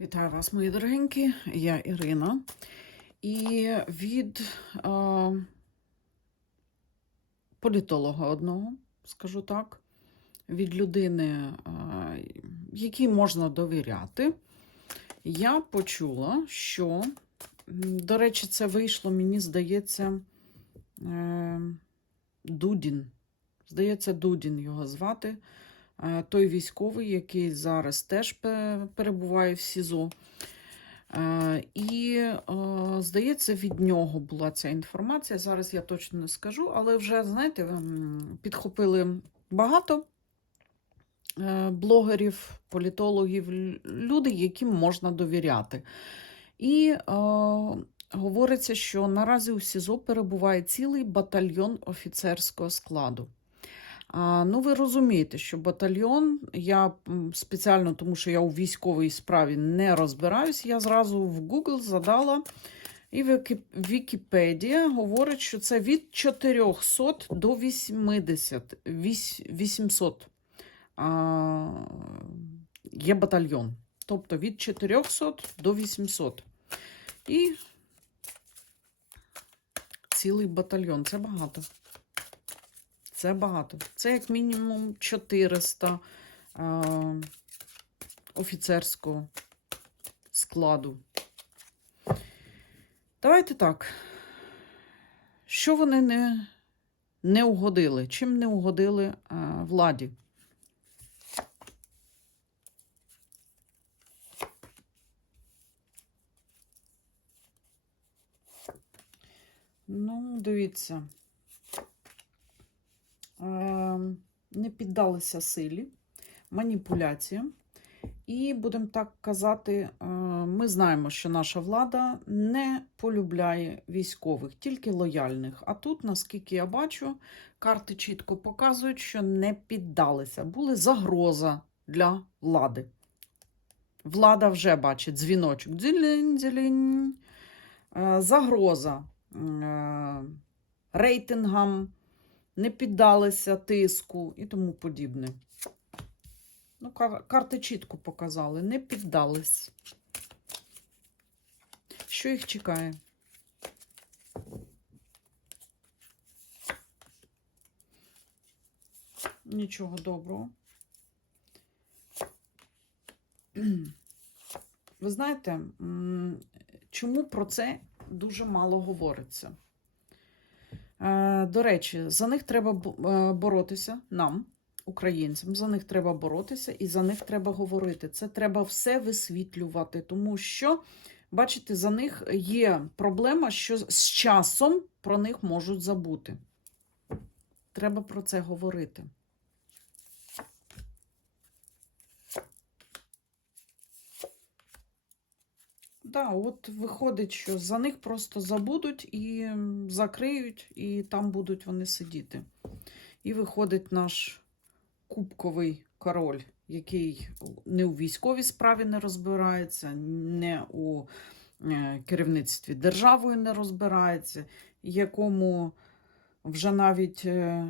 Вітаю вас, мої дорогенькі. Я Ірина. І від а, політолога одного, скажу так, від людини, а, якій можна довіряти, я почула, що, до речі, це вийшло, мені здається, е, Дудін. Здається, Дудін його звати. Е, той військовий, який зараз теж перебуває в СІЗО. Е, І, е, здається, від нього була ця інформація. Зараз я точно не скажу, але вже, знаєте, підхопили багато блогерів, політологів, люди, яким можна довіряти. І е, говориться, що наразі у СІЗО перебуває цілий батальйон офіцерського складу. Ну, ви розумієте, що батальйон, я спеціально, тому що я у військовій справі не розбираюсь, я зразу в Google задала, і Вікіпедія говорить, що це від 400 до 80, 800 а, є батальйон. Тобто від 400 до 800. І цілий батальйон. Це багато. Це багато. Це як мінімум 400 е, офіцерського складу. Давайте так. Що вони не, не угодили? Чим не угодили е, владі? Ну, дивіться. Е, не піддалися силі, маніпуляціям. І будемо так казати, е, ми знаємо, що наша влада не полюбляє військових, тільки лояльних. А тут, наскільки я бачу, карти чітко показують, що не піддалися. Були загроза для влади. Влада вже бачить дзвіночок. Дзілінь, дзілінь. Е, Загроза е, рейтингам, не піддалися тиску і тому подібне. Ну, карти чітко показали, не піддались. Що їх чекає? Нічого доброго. Ви знаєте, чому про це дуже мало говориться? Е, До речі, за них треба е, боротися нам, українцям. За них треба боротися і за них треба говорити. Це треба все висвітлювати, тому що, бачите, за них є проблема, що з часом про них можуть забути. Треба про це говорити. Да, от виходить, що за них просто забудуть і закриють, і там будуть вони сидіти. І виходить наш кубковий король, який не у військовій справі не розбирається, не у е, керівництві державою не розбирається, якому вже навіть е,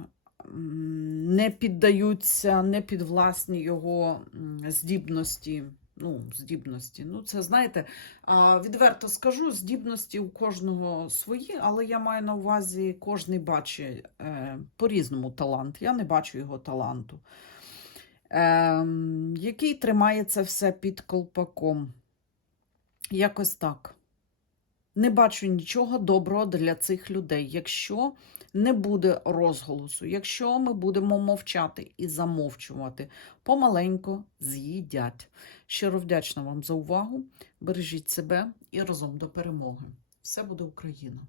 не піддаються, не підвласні його здібності. Ну, здібності. Ну, це знаєте, Відверто скажу, здібності у кожного свої, але я маю на увазі, кожен бачить е, по-різному талант. Я не бачу його таланту. Е, який тримає це все під колпаком. Якось так. Не бачу нічого доброго для цих людей, якщо не буде розголосу, якщо ми будемо мовчати і замовчувати, помаленько з'їдять. Щиро вдячна вам за увагу. Бережіть себе і разом до перемоги. Все буде Україна!